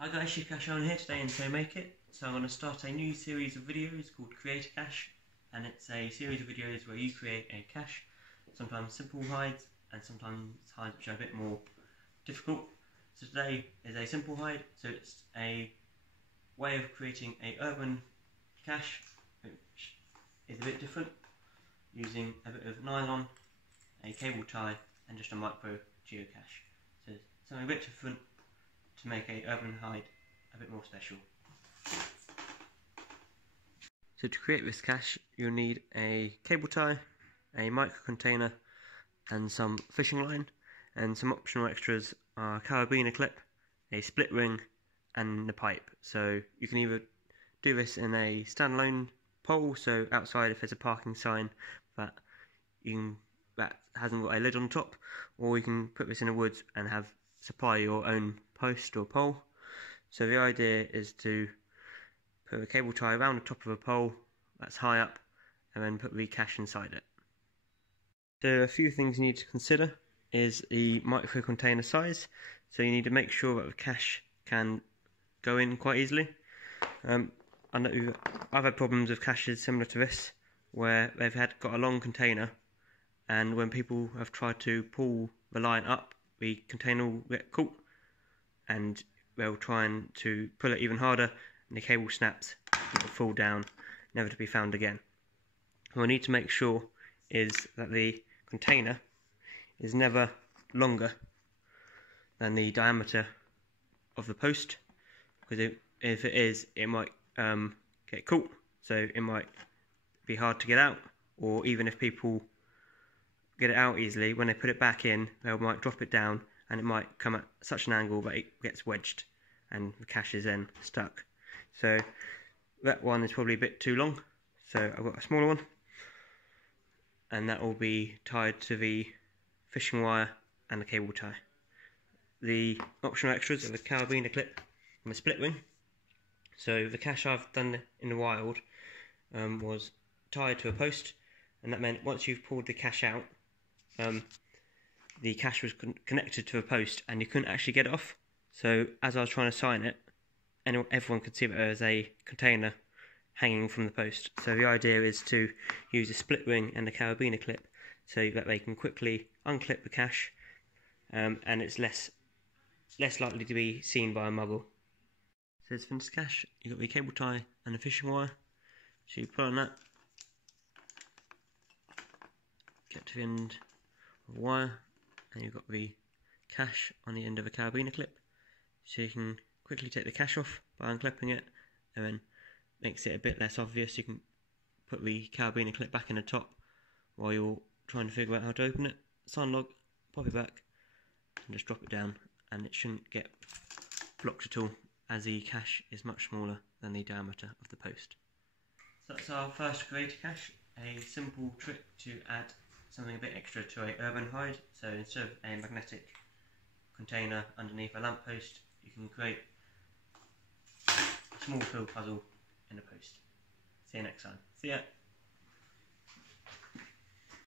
Hi guys, Geocache on here today in So Make It. So I'm going to start a new series of videos called Create a Cache, and it's a series of videos where you create a cache, sometimes simple hides and sometimes hides which are a bit more difficult. So today is a simple hide, so it's a way of creating a urban cache which is a bit different, using a bit of nylon, a cable tie and just a micro geocache. So something a bit different to make a urban hide a bit more special. So to create this cache you'll need a cable tie, a micro container and some fishing line, and some optional extras are a carabiner clip, a split ring and a pipe. So you can either do this in a standalone pole, so outside if there's a parking sign that hasn't got a lid on top, or you can put this in the woods and supply your own post or pole. So the idea is to put a cable tie around the top of a pole that's high up and then put the cache inside it. So a few things you need to consider is the micro container size. So you need to make sure that the cache can go in quite easily. I've had problems with caches similar to this where they've got a long container, and when people have tried to pull the line up, the container will get caught and they'll try to pull it even harder and the cable snaps, it will fall down, never to be found again. What we need to make sure is that the container is never longer than the diameter of the post, because if it is, it might get caught, so it might be hard to get out, or even if people get it out easily, when they put it back in, they might drop it down and it might come at such an angle that it gets wedged and the cache is then stuck. So that one is probably a bit too long, so I've got a smaller one, and that will be tied to the fishing wire and the cable tie. The optional extras are the carabiner clip and the split ring. So the cache I've done in the wild was tied to a post, and that meant once you've pulled the cache out, the cache was connected to a post and you couldn't actually get it off. So as I was trying to sign it, everyone could see that there was a container hanging from the post. So the idea is to use a split ring and a carabiner clip so that they can quickly unclip the cache, and it's less likely to be seen by a muggle. So it's finished cache. You've got the cable tie and the fishing wire. So you pull on that, get to the end of the wire, and you've got the cache on the end of a carabiner clip. So you can quickly take the cache off by unclipping it, and then makes it a bit less obvious. You can put the carabiner clip back in the top while you're trying to figure out how to open it. Sign log, pop it back, and just drop it down, and it shouldn't get blocked at all, as the cache is much smaller than the diameter of the post. So that's our first create a cache, a simple trick to add something a bit extra to a urban hide. So instead of a magnetic container underneath a lamppost, you can create a small fill puzzle in a post. See you next time. See ya!